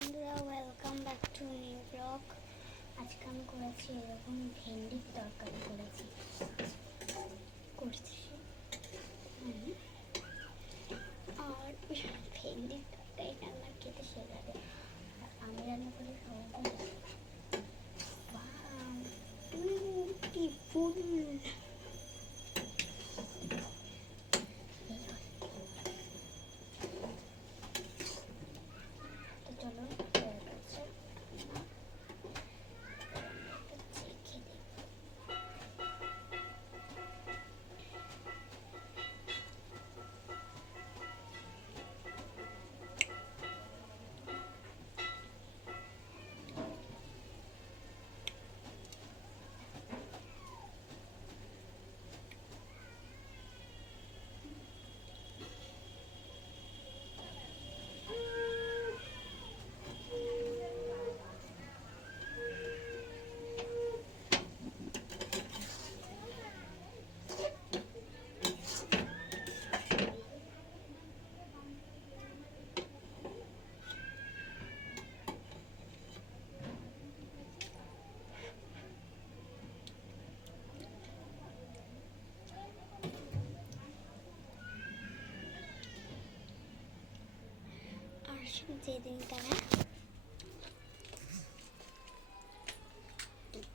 বন্ধুরা, welcome back to new blog. আজকে আমি করেছি এরকম ভেন্ডির তরকারি করছি আর ভেন্ডির তরকারিটা আমার খেতে সে লাগে। আমি রান্না করি সবাই ফুল। তো চলো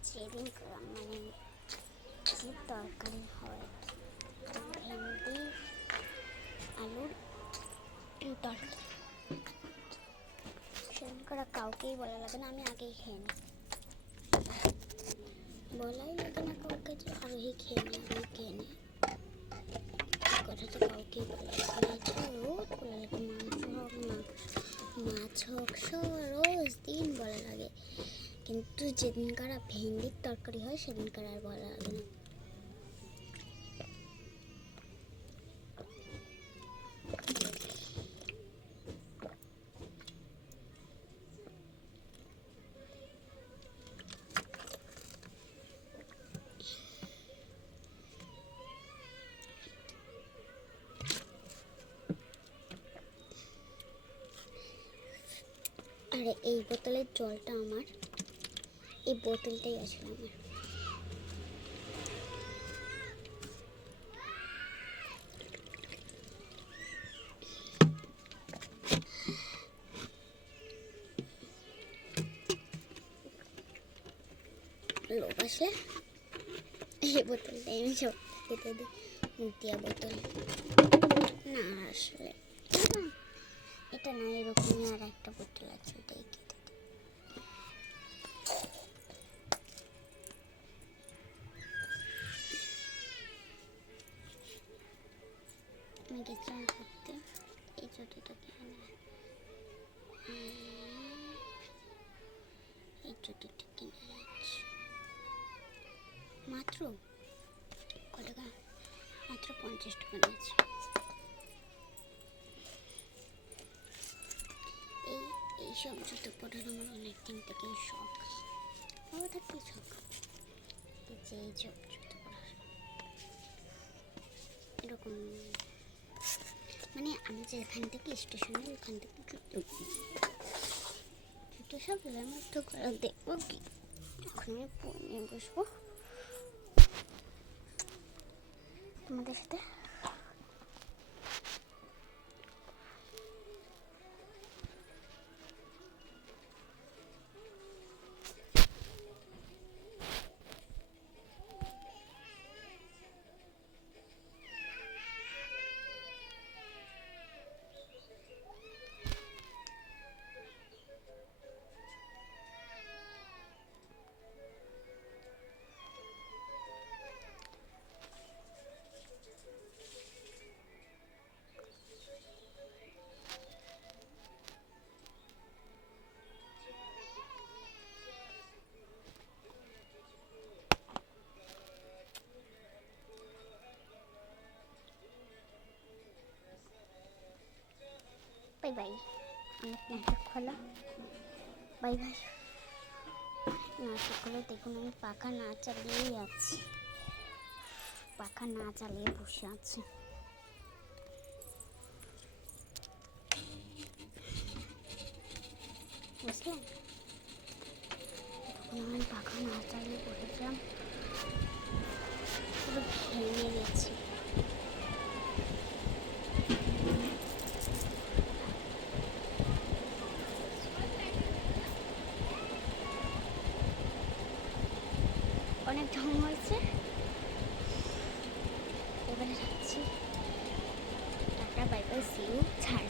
যেদিনকার মানে যে তরকারি হয় ভেন্ডি আলুর তরকারি, সেদিনকার কাউকেই বলা লাগে না, আমি আগেই খেয়ে নিই। বলাই লাগে না কাউকে যে আরোহী খেয়ে নি কথাটা কাউকেই বলা লাগে না। রোজ বলা লাগে মাছ হোক রোজ দিন বলা লাগে, কিন্তু যেদিনকার ভেন্ডির তরকারি হয় সেদিনকার আর বলা লাগে না। আরে এই বোতলের জলটা আমার, এই বোতলটাই আসলে আমার। লোভ আসলে এই বোতলটাই আমি সব খেতে দিই। মুতিয়া বোতল না, আসলে এটা না, এরকমই আর একটা বোতল আছে, ওটাই খেতে দিই। আমি গেছিলাম ঘুরতে, এই জুতোটা কিনে এই জুতোটা কিনে নিচ্ছি মাত্র কত টাকা, মাত্র 50 টাকা নিয়েছি। এইসব জুতো পরার আমার অনেক দিন থেকেই শখ, ভালো থাকতেই শখ। এই যে এইসব জুতো পরার এরকম, মানে আমি যেখান থেকে স্টেশনে ওখান থেকে জুতো সব মতো করে দেখবো কি, এখন আমি পরে নিয়ে বসবো তোমাদের সাথে। বাই বাই, অনেক নাটক হলো, বাই বাই। নাটক হলো, দেখুন আমি পাখা না চালিয়েই আছি, পাখা না চালিয়ে বসে আছি। বুঝলেন? তখন আমি পাখা না চালিয়ে পড়েছিলাম, পুরো ভেঙে গেছি। অনেক ঢং হয়েছে, এবারে যাচ্ছি। Tata, bye bye, see you, ছাড়।